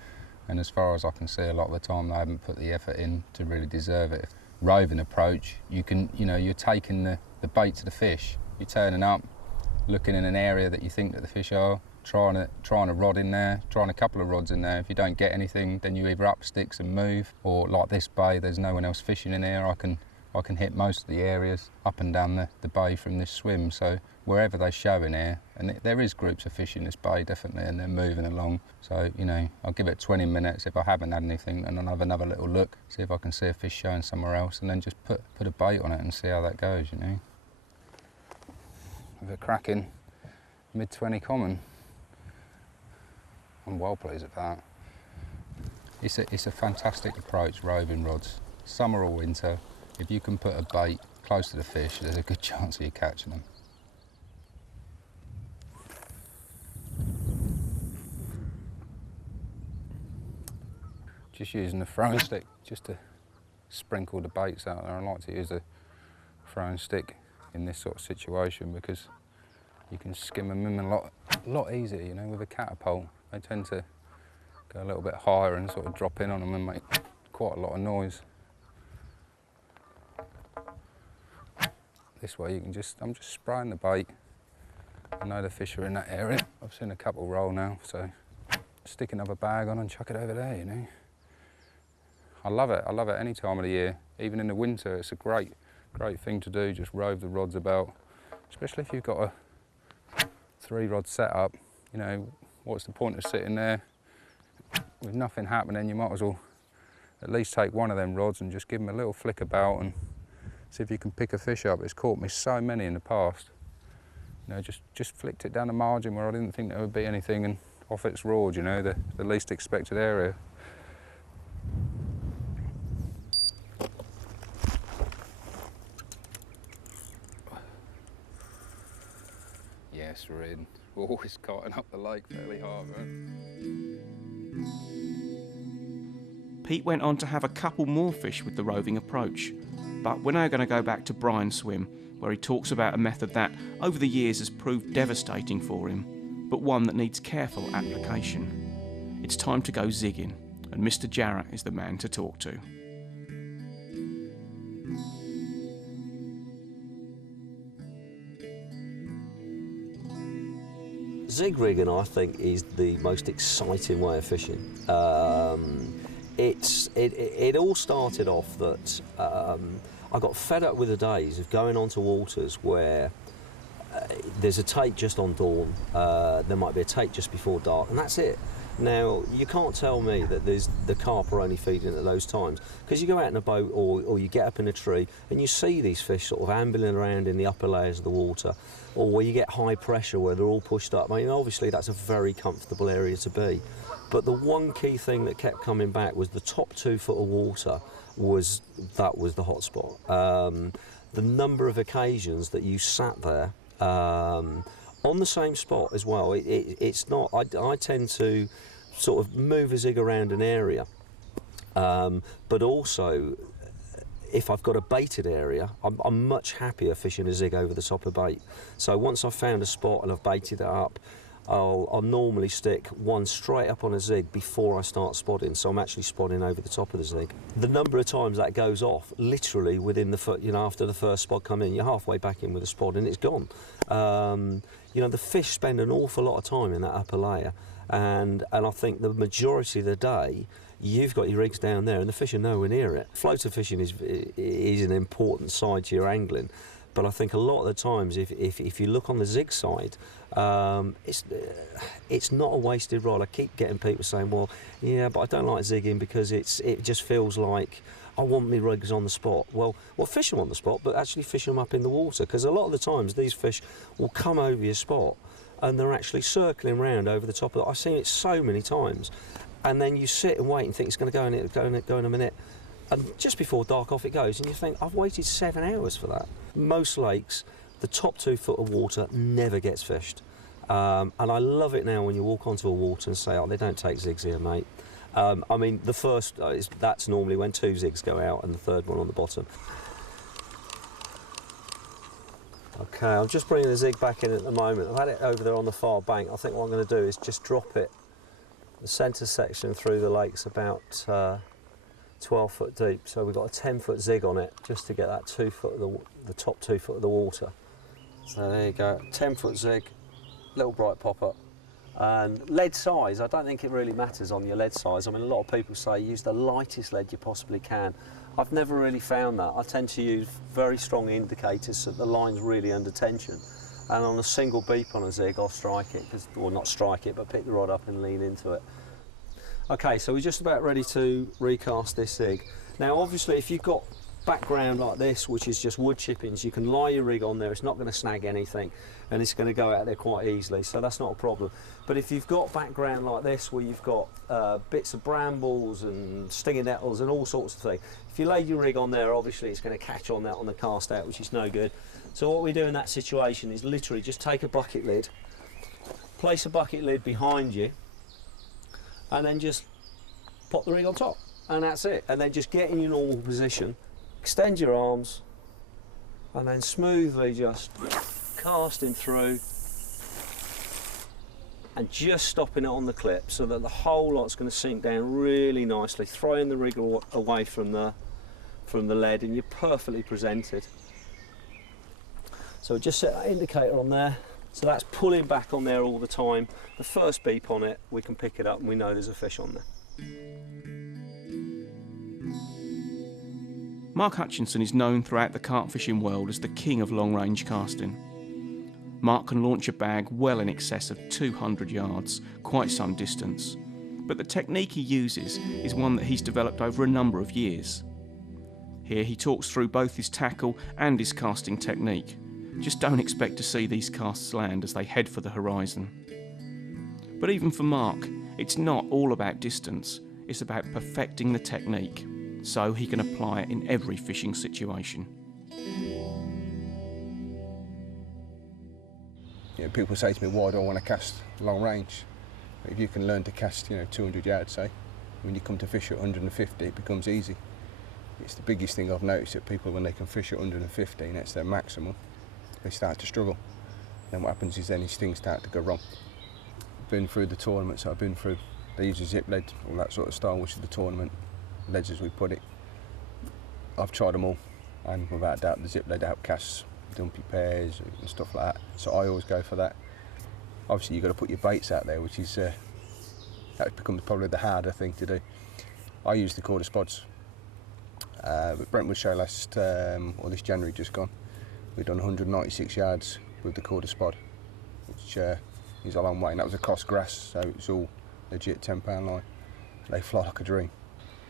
And as far as I can see, a lot of the time they haven't put the effort in to really deserve it. Roving approach, you can, you know, you're taking the bait to the fish. You're turning up, looking in an area that you think that the fish are, trying a rod in there, trying a couple of rods in there. If you don't get anything, then you either up sticks and move, or like this bay, there's no one else fishing in here. I can hit most of the areas up and down the bay from this swim. So wherever they show in here, and there is groups of fish in this bay definitely, and they're moving along. So, you know, I'll give it 20 minutes. If I haven't had anything, and I'll have another little look, see if I can see a fish showing somewhere else, and then just put a bait on it and see how that goes, you know. With a cracking mid-20 common. I'm well pleased with that. It's a fantastic approach, roving rods. Summer or winter, if you can put a bait close to the fish, there's a good chance of you catching them. Just using the throwing stick just to sprinkle the baits out there. I like to use the throwing stick in this sort of situation because you can skim them in a lot easier, you know, with a catapult. They tend to go a little bit higher and sort of drop in on them and make quite a lot of noise. This way you can I'm just spraying the bait. I know the fish are in that area. I've seen a couple roll now, so stick another bag on and chuck it over there, you know. I love it any time of the year. Even in the winter, it's a great thing to do, just rove the rods about. Especially if you've got a 3-rod setup, you know, what's the point of sitting there with nothing happening, you might as well at least take one of them rods and just give them a little flick about and see if you can pick a fish up. It's caught me so many in the past. You know, just flicked it down the margin where I didn't think there would be anything, and off it's roared, you know, the least expected area. Yes, we're in. We're always carting up the lake fairly hard, right? Pete went on to have a couple more fish with the roving approach, but we're now going to go back to Brian's swim, where he talks about a method that over the years has proved devastating for him, but one that needs careful application. It's time to go zigging, and Mr. Jarrett is the man to talk to. Zig rigging, I think, is the most exciting way of fishing. It all started off that I got fed up with the days of going onto waters where there's a take just on dawn, there might be a take just before dark, and that's it. Now, you can't tell me that the carp are only feeding at those times, because you go out in a boat or you get up in a tree and you see these fish sort of ambling around in the upper layers of the water, or where you get high pressure where they're all pushed up. I mean, obviously that's a very comfortable area to be. But the one key thing that kept coming back was the top 2 foot of water was the hot spot. The number of occasions that you sat there on the same spot as well. It's not. I tend to sort of move a zig around an area, but also if I've got a baited area, I'm much happier fishing a zig over the top of bait. So once I've found a spot and I've baited it up, I'll normally stick one straight up on a zig before I start spodding, so I'm actually spodding over the top of the zig. The number of times that goes off, literally within the after the first spod come in, you're halfway back in with a spod and it's gone. You know, the fish spend an awful lot of time in that upper layer, and I think the majority of the day you've got your rigs down there and the fish are nowhere near it. Floater fishing is an important side to your angling, but I think a lot of the times if you look on the zig side, it's not a wasted rod. I keep getting people saying, well, yeah, but I don't like zigging because it just feels like I want my rigs on the spot. Well, fish them on the spot, but actually fish them up in the water, because a lot of the times these fish will come over your spot and they're actually circling around over the top of it. I've seen it so many times, and then you sit and wait and think it's going to go in a minute, and just before dark off it goes, and you think, I've waited 7 hours for that. Most lakes, the top 2 foot of water never gets fished, and I love it now when you walk onto a water and say, oh, they don't take zigs here, mate. I mean, the first, that's normally when 2 zigs go out and the third one on the bottom. Okay, I'm just bringing the zig back in at the moment. I've had it over there on the far bank. I think what I'm going to do is just drop it. The centre section through the lake's about 12 foot deep, so we've got a 10 foot zig on it just to get that 2 foot of the top 2 foot of the water. So there you go, 10 foot zig, little bright pop up. And lead size, I don't think it really matters on your lead size. I mean, a lot of people say use the lightest lead you possibly can. I've never really found that. I tend to use very strong indicators so that the line's really under tension. And on a single beep on a zig, I'll strike it, or not strike it, but pick the rod up and lean into it. Okay, so we're just about ready to recast this zig. Now, obviously, if you've got background like this, which is just wood chippings, you can lie your rig on there, it's not going to snag anything, and it's going to go out there quite easily, so that's not a problem. But if you've got background like this, where you've got bits of brambles and stinging nettles and all sorts of things, if you lay your rig on there, obviously it's going to catch on that on the cast out, which is no good. So what we do in that situation is literally just take a bucket lid, place a bucket lid behind you, and then just pop the rig on top, and that's it. And then just get in your normal position, extend your arms, and then smoothly just casting through and just stopping it on the clip so that the whole lot's going to sink down really nicely, throwing the rig away from the lead, and you're perfectly presented. So just set that indicator on there, so that's pulling back on there all the time. The first beep on it, we can pick it up and we know there's a fish on there. Mark Hutchinson is known throughout the carp fishing world as the king of long-range casting. Mark can launch a bag well in excess of 200 yards, quite some distance. but the technique he uses is one that he's developed over a number of years. Here he talks through both his tackle and his casting technique. Just don't expect to see these casts land as they head for the horizon. But even for Mark, it's not all about distance, it's about perfecting the technique, so he can apply it in every fishing situation. You know, people say to me, why do I want to cast long range? If you can learn to cast, 200 yards, say, when you come to fish at 150, it becomes easy. It's the biggest thing I've noticed that people, when they can fish at 150, and that's their maximum, they start to struggle. Then what happens is these things start to go wrong. I've been through the tournaments I've been through. They use a zip lead, all that sort of style, which is the tournament leads as we put it. I've tried them all, and without doubt the zip lead outcasts dumpy pairs and stuff like that. So I always go for that. Obviously you've got to put your baits out there, which is that becomes probably the harder thing to do. I use the quarter spods. At Brentwood Show or this January just gone, we've done 196 yards with the quarter spod, which is a long way, and that was across grass, so it's all legit 10-pound line. They fly like a dream.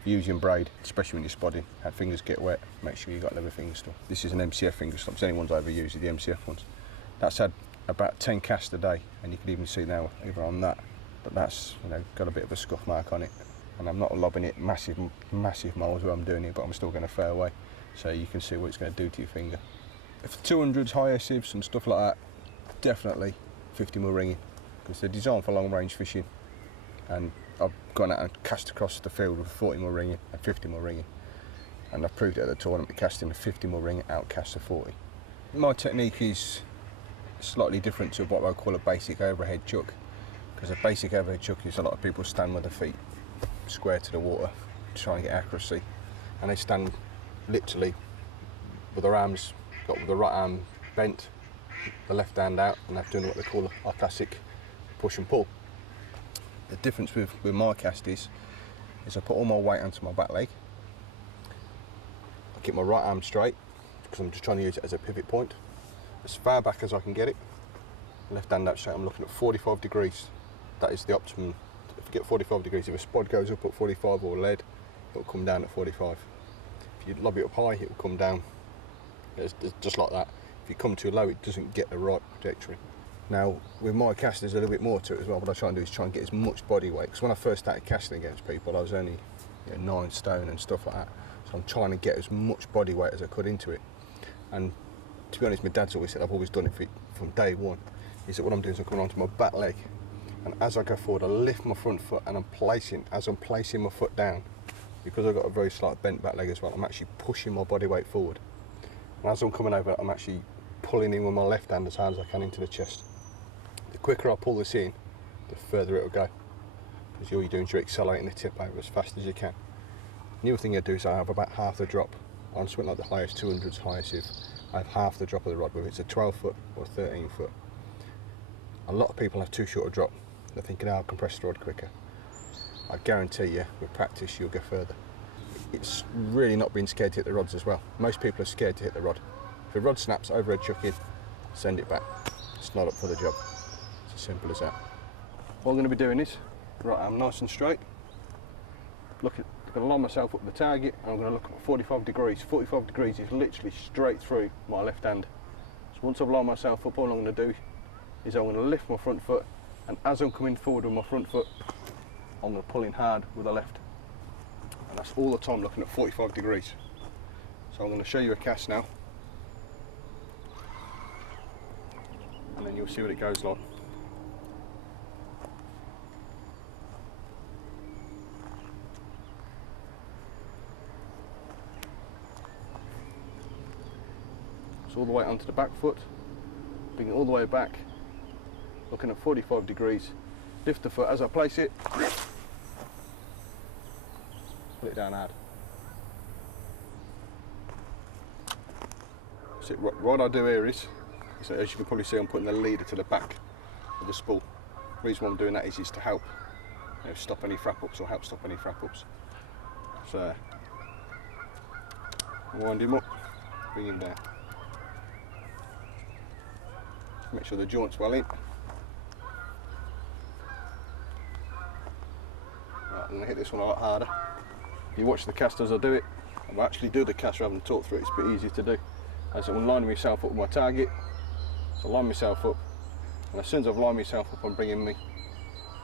Use your braid, especially when you're spodding. Have fingers get wet, make sure you've got leather finger stop. This is an MCF finger stop, so anyone's overused the MCF ones. That's had about 10 casts a day, and you can even see now even on that, but that's got a bit of a scuff mark on it. And I'm not lobbing it massive miles where I'm doing it, but I'm still going to fair away, so you can see what it's going to do to your finger. If 200s, higher sieves and stuff like that, definitely 50mm ringing, because they're designed for long range fishing. And I've gone out and cast across the field with 40mm ringing and 50mm ringing, and I've proved it at the tournament, casting a 50mm ring outcasts a 40. My technique is slightly different to what I call a basic overhead chuck, because a basic overhead chuck is a lot of people stand with their feet square to the water, trying to get accuracy, and they stand literally with their arms, with the right arm bent, the left hand out, and they're doing what they call a classic push and pull. The difference with my cast is I put all my weight onto my back leg, I keep my right arm straight, because I'm just trying to use it as a pivot point, as far back as I can get it, left hand out straight, I'm looking at 45 degrees, that is the optimum. If you get 45 degrees, if a spod goes up at 45 or lead, it will come down at 45. If you lob it up high, it will come down. It's just like that. If you come too low, it doesn't get the right trajectory. Now, with my cast, there's a little bit more to it as well. What I try and do is try and get as much body weight, because when I first started casting against people, I was only 9 stone and stuff like that. So I'm trying to get as much body weight as I could into it. And to be honest, my dad's always said, I've always done it from day one, is that what I'm doing is I'm coming onto my back leg, and as I go forward, I lift my front foot, and as I'm placing my foot down, because I've got a very slight bent back leg as well, I'm actually pushing my body weight forward. And as I'm coming over, I'm actually pulling in with my left hand as hard as I can into the chest. The quicker I pull this in, the further it'll go, because all you're doing is you're accelerating the tip over as fast as you can. The other thing I do is I have about half the drop. On something like the highest 200s, highest if I have half the drop of the rod, whether it's a 12 foot or 13 foot. A lot of people have too short a drop. They're thinking, I'll compress the rod quicker. I guarantee you, with practice, you'll go further. It's really not being scared to hit the rods as well. Most people are scared to hit the rod. If the rod snaps, overhead chuck in, send it back. It's not up for the job. It's as simple as that. What I'm going to be doing is, right arm nice and straight, I'm going to line myself up the target, and I'm going to look at 45 degrees. 45 degrees is literally straight through my left hand. So once I've lined myself up, all I'm going to do is I'm going to lift my front foot, and as I'm coming forward with my front foot, I'm going to pull in hard with the left. And that's all the time looking at 45 degrees. So I'm going to show you a cast now, and then you'll see what it goes like. So all the way onto the back foot, bring it all the way back, looking at 45 degrees, lift the foot as I place it, pull it down hard. So what I do here is, so as you can probably see, I'm putting the leader to the back of the spool. The reason why I'm doing that is to help stop any frap ups or help stop any frap ups. So wind him up, bring him down. Make sure the joint's well in. I'm going to hit this one a lot harder. You watch the cast as I do it. I actually do the cast rather than talk through it. It's a bit easier to do. As I'm lining myself up with my target, so I line myself up, and as soon as I've lined myself up, I'm bringing my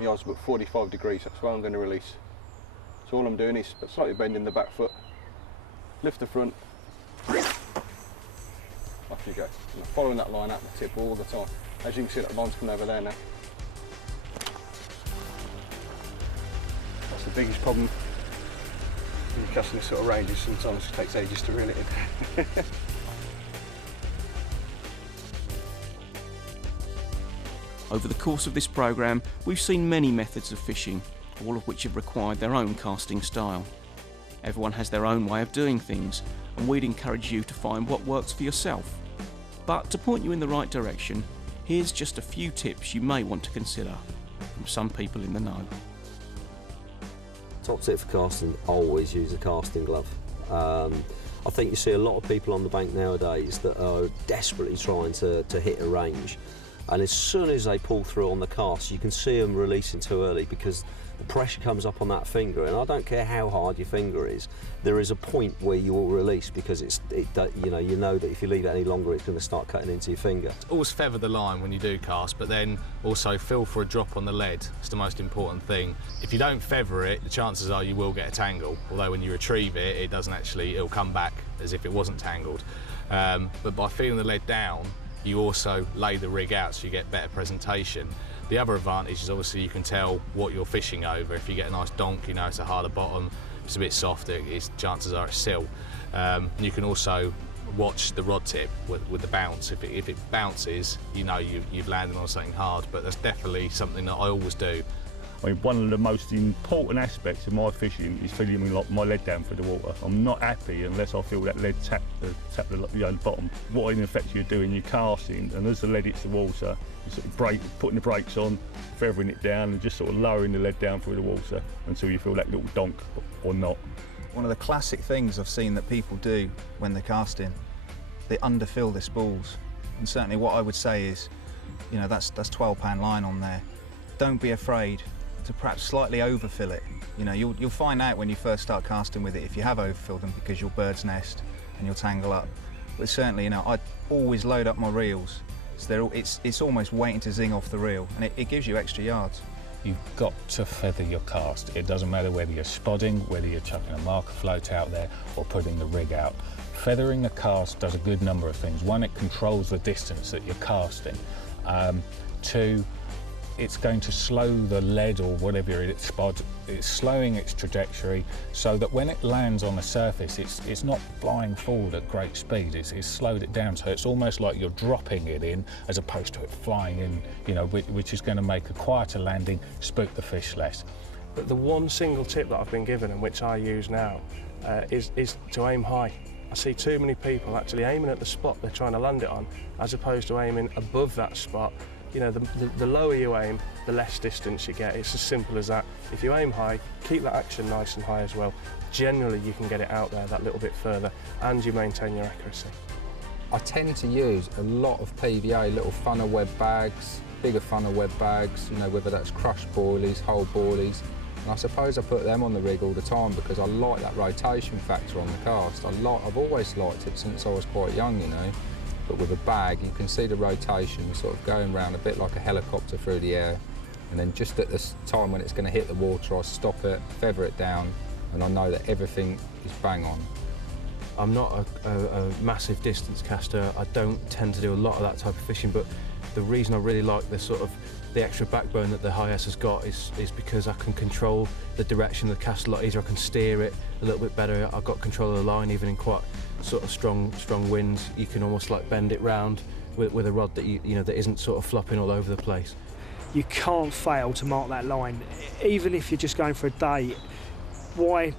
eyes about 45 degrees. That's where I'm going to release. So all I'm doing is slightly bending the back foot, lift the front, off you go. And I'm following that line out the tip all the time. As you can see, that line's coming over there now. That's the biggest problem when you're casting this sort of range, is sometimes it takes ages to reel it in. Over the course of this programme, we've seen many methods of fishing, all of which have required their own casting style. Everyone has their own way of doing things, and we'd encourage you to find what works for yourself. But to point you in the right direction, here's just a few tips you may want to consider from some people in the know. Top tip for casting, always use a casting glove. I think you see a lot of people on the bank nowadays that are desperately trying to hit a range, and as soon as they pull through on the cast, you can see them releasing too early because the pressure comes up on that finger, and I don't care how hard your finger is, there is a point where you will release because you know that if you leave it any longer, it's going to start cutting into your finger. Always feather the line when you do cast, but then also feel for a drop on the lead. It's the most important thing. If you don't feather it, the chances are you will get a tangle, although when you retrieve it, it doesn't actually, it'll come back as if it wasn't tangled. But by feeling the lead down, you also lay the rig out so you get better presentation. The other advantage is obviously you can tell what you're fishing over. If you get a nice donk, you know it's a harder bottom. If it's a bit softer, chances are it's sill. You can also watch the rod tip with the bounce. If it bounces, you know you've landed on something hard, but that's definitely something that I always do. I mean, one of the most important aspects of my fishing is feeling my lead down through the water. I'm not happy unless I feel that lead tap the bottom. What in effect you're doing, you're casting, and as the lead hits the water, you're sort of putting the brakes on, feathering it down, and just sort of lowering the lead down through the water until you feel that little donk or not. One of the classic things I've seen that people do when they're casting, they underfill their spools. And certainly what I would say is, you know, that's 12-pound line on there. Don't be afraid to perhaps slightly overfill it. You know, you'll find out when you first start casting with it if you have overfilled them because you'll bird's nest and you'll tangle up. But certainly, you know, I always load up my reels. So it's almost waiting to zing off the reel, and it gives you extra yards. You've got to feather your cast. It doesn't matter whether you're spodding, whether you're chucking a marker float out there or putting the rig out. Feathering a cast does a good number of things. One, it controls the distance that you're casting. Two, it's going to slow the lead or whatever it's spod. It's slowing its trajectory so that when it lands on the surface, it's not flying forward at great speed. It's slowed it down, so it's almost like you're dropping it in as opposed to it flying in, you know, which is going to make a quieter landing, spook the fish less. But the one single tip that I've been given and which I use now is to aim high. I see too many people actually aiming at the spot they're trying to land it on, as opposed to aiming above that spot. You know, the lower you aim, the less distance you get. It's as simple as that. If you aim high, keep that action nice and high as well. Generally, you can get it out there that little bit further, and you maintain your accuracy. I tend to use a lot of PVA, little funnel web bags, bigger funnel web bags, you know, whether that's crushed boilies, whole boilies. And I suppose I put them on the rig all the time because I like that rotation factor on the cast. I've always liked it since I was quite young, you know. But with a bag, you can see the rotation sort of going around a bit like a helicopter through the air. And then just at this time when it's going to hit the water, I stop it, feather it down, and I know that everything is bang on. I'm not a massive distance caster. I don't tend to do a lot of that type of fishing, but the reason I really like the extra backbone that the Hi-S has got is because I can control the direction of the cast a lot easier. I can steer it a little bit better. I've got control of the line even in quite sort of strong winds. You can almost like bend it round with a rod that you know that isn't sort of flopping all over the place. You can't fail to mark that line, even if you're just going for a day. Why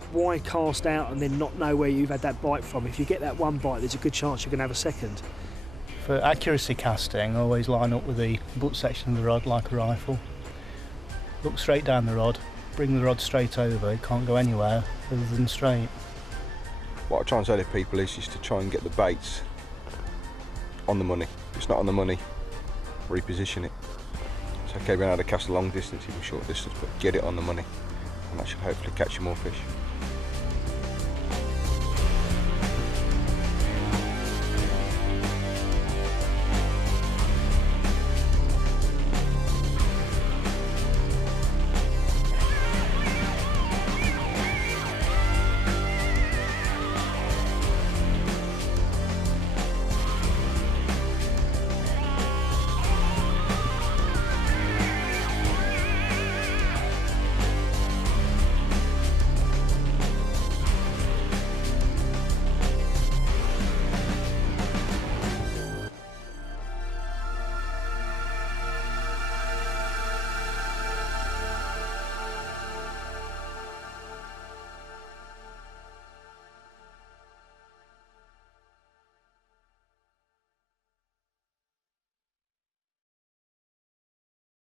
cast out and then not know where you've had that bite from? If you get that one bite, there's a good chance you're going to have a second. For accuracy casting, I always line up with the butt section of the rod like a rifle. Look straight down the rod, bring the rod straight over. It can't go anywhere other than straight. What I try and say to people is just to try and get the baits on the money. If it's not on the money, reposition it. It's okay being able to cast a long distance, even short distance, but get it on the money. and that should hopefully catch you more fish.